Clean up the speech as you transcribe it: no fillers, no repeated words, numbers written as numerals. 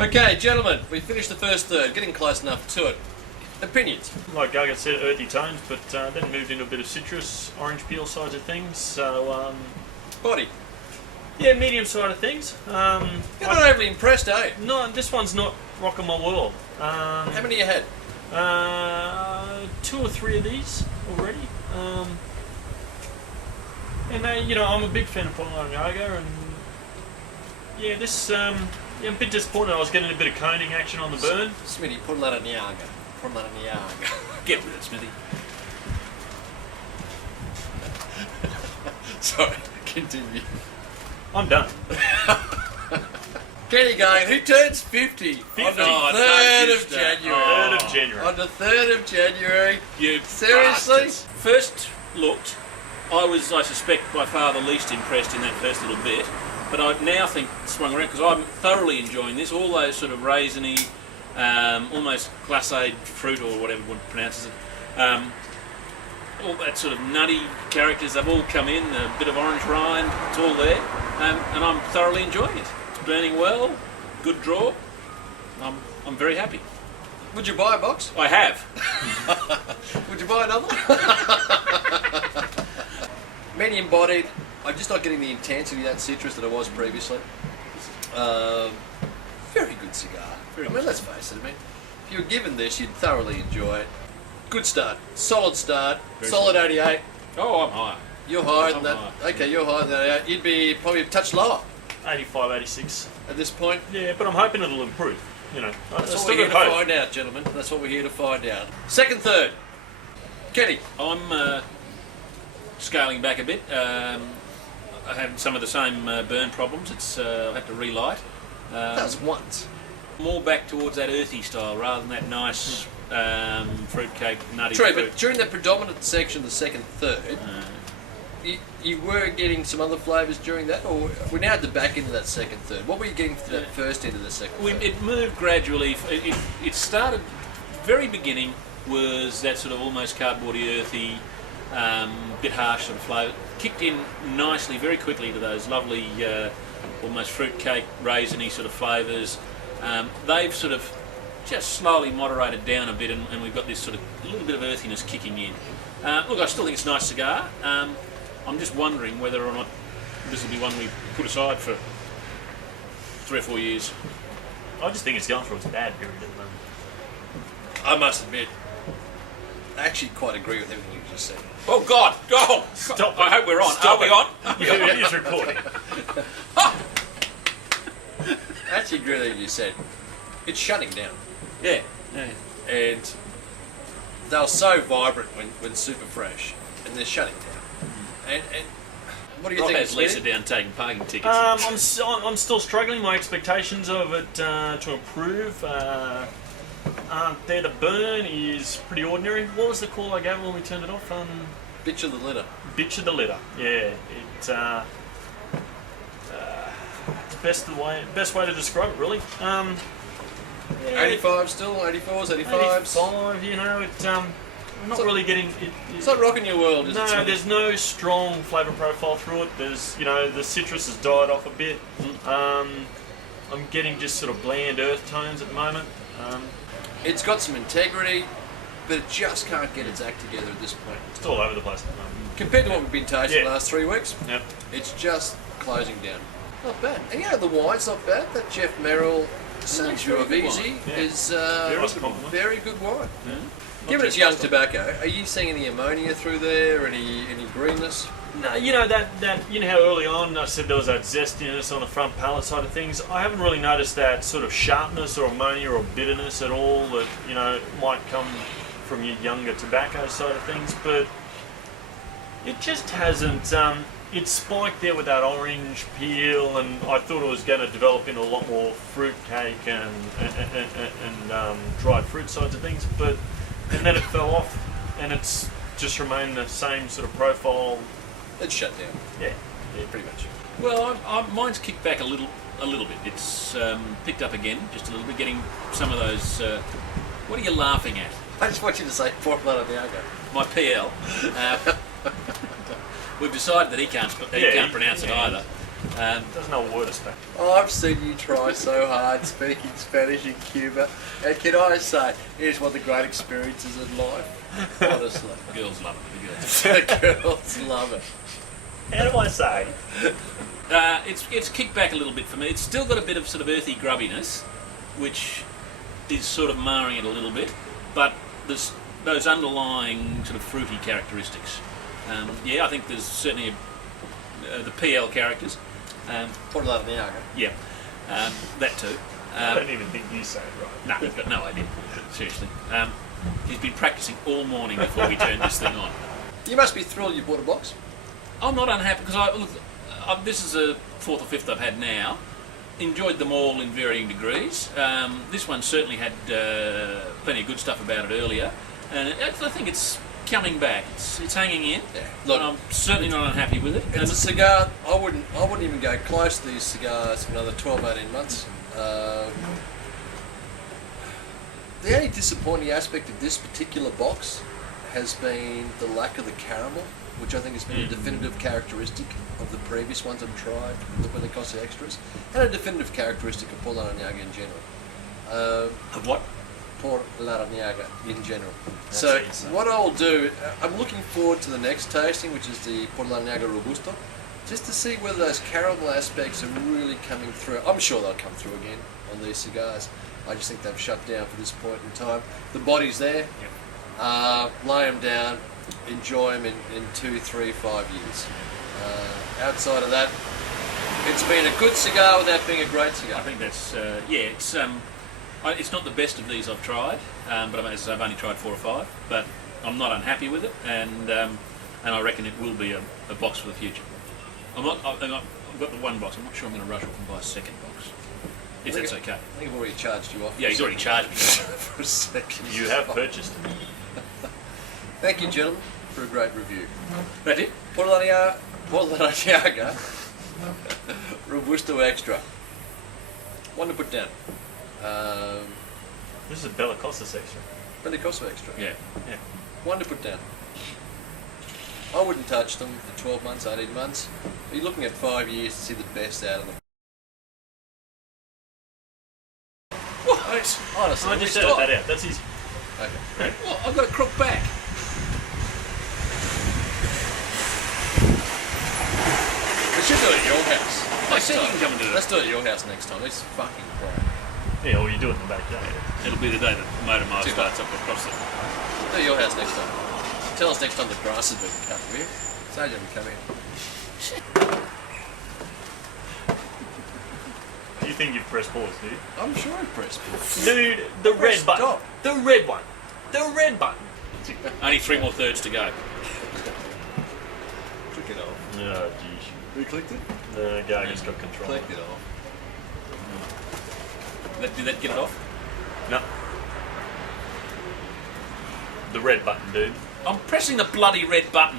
Okay, gentlemen, we finished the first third, getting close enough to it. Opinions? Like Gaga said, earthy tones, but then moved into a bit of citrus, orange peel sides of things. So, Body? yeah, medium side of things. You're not overly impressed, are you? No, this one's not rocking my world. How many you had? 2 or 3 of these already. And you know, I'm a big fan of Larranaga, and yeah, this yeah, I'm a bit disappointed. I was getting a bit of coning action on the burn. Smithy, put Larranaga. Put Larranaga. Get with it, Smithy. Sorry, continue. I'm done. Kenny going, who turns 50? 50. On the Oh, 3rd don't of do that. January. 3rd of January. On the 3rd of January. You Seriously? bastards. First looked, I was, I suspect, by far the least impressed in that first little bit. But I now think swung around because I'm thoroughly enjoying this. All those sort of raisiny, almost glacéed fruit or whatever one pronounces it. All that sort of nutty characters, they've all come in. A bit of orange rind, it's all there, and I'm thoroughly enjoying it. It's burning well, good draw. I'm very happy. Would you buy a box? I have. Would you buy another? Medium bodied. I'm just not getting the intensity of that citrus that I was previously. Very good cigar. Let's face it. I mean, if you were given this, you'd thoroughly enjoy it. Good start. Solid start. Very solid 88. Oh, I'm higher. You're higher than I'm that. higher. Okay, you're higher than that. You'd be probably a touch lower 85, 86. at this point. Yeah, but I'm hoping it'll improve. You know, I That's what still we're here to got hope. find out, gentlemen. That's what we're here to find out. Second, third. Kenny. I'm scaling back a bit. I have some of the same burn problems. I've had to relight. That was once. More back towards that earthy style rather than that nice fruitcake, nutty True, fruit. but during the predominant section, the second, third, you were getting some other flavours during that, or we're now at the back end of that second, third. What were you getting for that first end of the second, third? It moved gradually. It started, very beginning was that sort of almost cardboardy, earthy, bit harsh sort of flavour. Kicked in nicely, very quickly to those lovely, almost fruitcake, raisiny sort of flavours. They've sort of just slowly moderated down a bit, and we've got this sort of little bit of earthiness kicking in. Look, I still think it's a nice cigar. I'm just wondering whether or not this will be one we put aside for 3 or 4 years. I just think it's going through its bad period at the moment. I must admit, I actually quite agree with everything you just said. Oh God! Oh, Stop I it. hope we're on. Stop Are we it. on? Yeah, it is recording. I actually agree with everything you said. It's shutting down. Yeah. And they were so vibrant when super fresh, and they're shutting down. And what do you Rob think? has Lisa down taking parking tickets. I'm still struggling. My expectations of it to improve there. The burn is pretty ordinary. What was the call I gave when we turned it off? Bitch of the litter. Bitch of the litter. Yeah, it's best way to describe it, really. Yeah, 85 still, 84s, 85s. 85. You know, I'm not really getting it. It's not rocking your world, is it? No, Smithy? there's no strong flavour profile through it. There's, you know, the citrus has died off a bit. I'm getting just sort of bland earth tones at the moment. It's got some integrity, but it just can't get its act together at this point. It's all over the place at the moment. Compared to what we've been tasting the last 3 weeks, Yep. it's just closing down. Not bad. And you know, the wine's not bad. That Jeff Merrill Sangiovese Yeah. is Nice compliment. very good wine. Yeah. Given it's young tobacco, are you seeing any ammonia through there? Any greenness? No, you know that you know how early on I said there was that zestiness on the front palate side of things. I haven't really noticed that sort of sharpness or ammonia or bitterness at all that, you know, might come from your younger tobacco side of things, but it just hasn't. It spiked there with that orange peel, and I thought it was going to develop into a lot more fruit cake and dried fruit sides of things, but and then it fell off, and it's just remained the same sort of profile. It's shut down. Yeah. Pretty much. Well, mine's kicked back a little bit. It's picked up again, just a little bit, getting some of those. What are you laughing at? I just want you to say Port Larranaga. My PL. We've decided that he can't pronounce it either. Doesn't know a word of Spanish. Oh, I've seen you try so hard speaking Spanish in Cuba. And can I say, here's one of the great experiences in life. Honestly. The girls love it. The girls love it. How do I say? It's kicked back a little bit for me. It's still got a bit of sort of earthy grubbiness, which is sort of marring it a little bit. But there's those underlying sort of fruity characteristics. I think there's certainly the PL characters. Put Larranaga. Yeah, that too. I don't even think you say it right. No, I've got no idea. Seriously. He's been practicing all morning before we turned this thing on. You must be thrilled you bought a box. I'm not unhappy because this is the fourth or fifth I've had now. Enjoyed them all in varying degrees. This one certainly had plenty of good stuff about it earlier, and I think it's coming back. It's hanging in. Yeah. Look, I'm certainly not unhappy with it. It's a cigar. I wouldn't even go close to these cigars for another 12, 18 months. The only disappointing aspect of this particular box has been the lack of the caramel, which I think has been a definitive characteristic of the previous ones I've tried, the Belicosos extras, and a definitive characteristic of Port Larranaga in general. Of what? Port Larranaga in general. That's So it, so. what I'll do, I'm looking forward to the next tasting, which is the Port Larranaga Robusto, just to see whether those caramel aspects are really coming through. I'm sure they'll come through again on these cigars. I just think they've shut down for this point in time. The body's there. Lay them down, enjoy them in 2, 3, 5 years. Outside of that, it's been a good cigar without being a great cigar. I think that's it's not the best of these I've tried, but I've only tried 4 or 5. But I'm not unhappy with it, and I reckon it will be a box for the future. I've got the one box. I'm not sure I'm going to rush off and buy a second box, if that's okay. I think I've already charged you off. Yeah, he's already charged me. For a second. You have purchased it. Thank you, gentlemen, for a great review. That it? Port Larranaga Robusto Extra. One to put down. This is a Belicosos extra. Belicoso Extra. Yeah. One to put down. I wouldn't touch them for 12 months, 18 months. You're looking at 5 years to see the best out of them. What? Honestly, I just edited that out. That's easy. Okay. Well, I've got a crook back. We should do it at your house. I said you can come and do it. Let's do it at your house next time. It's fucking great. Yeah, or you do it in the backyard. It'll be the day that motor mile Too starts up across it. Do it at your house next time. Tell us next time the grass has been cut, will you? Sergeant, come in. You think you've pressed pause, do you? I'm sure I pressed pause. Dude, the Press red button. stop. The red one. The red button. Only 3 more thirds to go. Click it off. Oh, geez. We clicked it? The guy just got control. Clicked it off. Did that get it off? No. The red button, dude. I'm pressing the bloody red button.